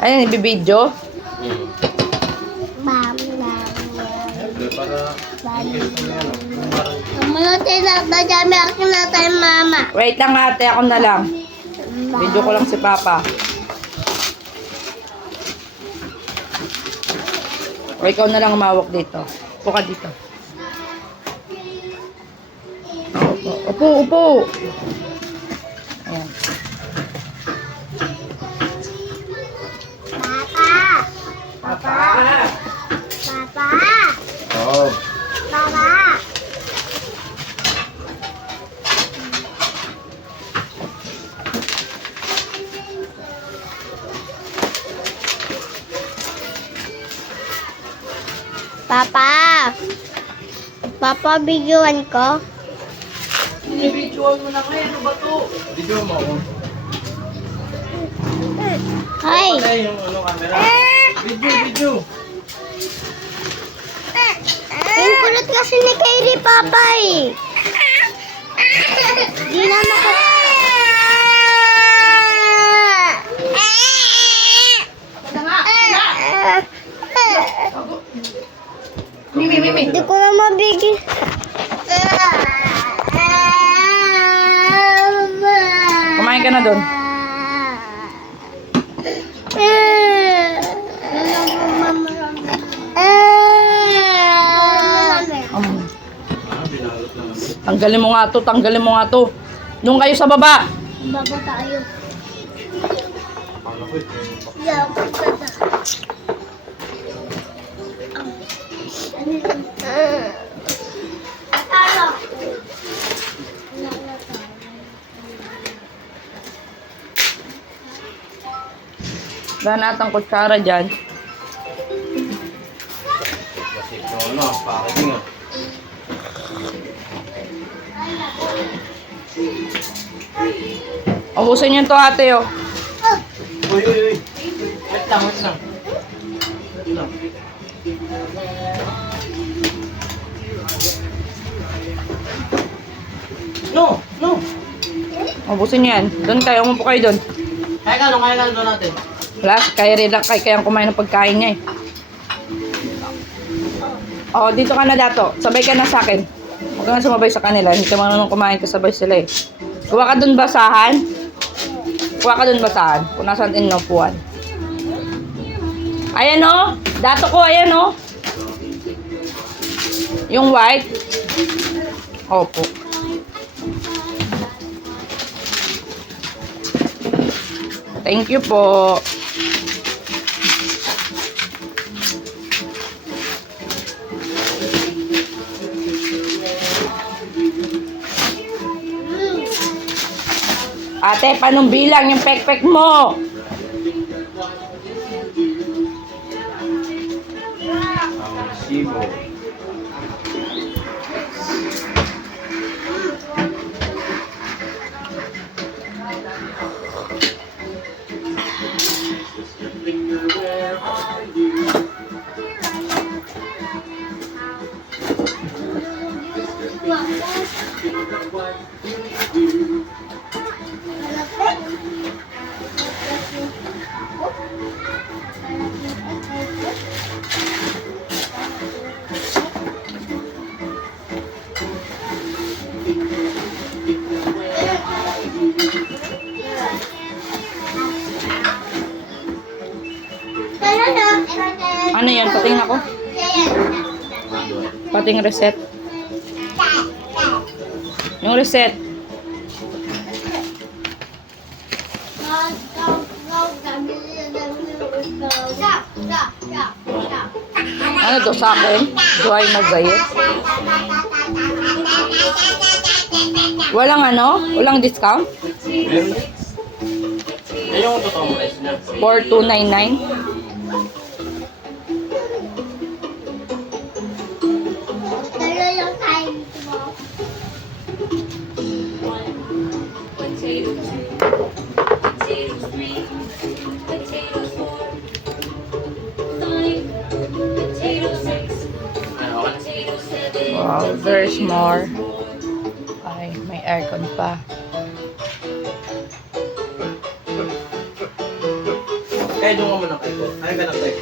Ayun, ibibidyo. Wait lang ate, ako na lang. Video ko lang si Papa. O ikaw na lang umawak dito. Upo ka dito. Upo, upo. Ayan. Papa. Papa. Papa. Oh. Papa. Papa. Papa, bigyan ko. Binibidyoan mo na ngayon. Ano ba to? Video mo ako. Hi. Patay yung camera. Video. Yung kulot kasi ni Kairi, Papa eh. Di na maka... Mimi. Hindi ko na mabigil. Kumain ka na doon. Tanggalin mo nga to, tanggalin mo nga to. Doon kayo sa baba. Baba tayo. Akala ko ito. Yeah, baba. Dahil natang kutsara dyan. Kasi packaging ah. Ubusin niyo to ate oh. Uy. Wait lang. No. Ubusin niyo yan. Doon kayo, umupo kayo doon. Kaya ka doon natin. Wala, kaya rin lang, kaya kumain ng pagkain niya eh. Oh, dito ka na dato. Sabay ka na sa akin. Huwag ka na sumabay sa kanila. Hindi ka marunong kumain, kasabay sila eh. Kuha ka doon basahan. Kuha ka doon basahan. Kung nasaan inupuan. Ayan o. Dato ko, ayan o. Yung white. Opo. Thank you po. Ate, panong bilang yung pek-pek mo? Ang resibo. Ano yan? Patingin ako. Pating reset. Yung reset. Ano to sa akin? Do I mag-diet? Walang ano? Walang discount? Meron din. Yan yung totoong price niya. 4299. Wow, there's more. Ay, may aircon pa. Kaya doon ka muna kay ko. Kaya ka na kay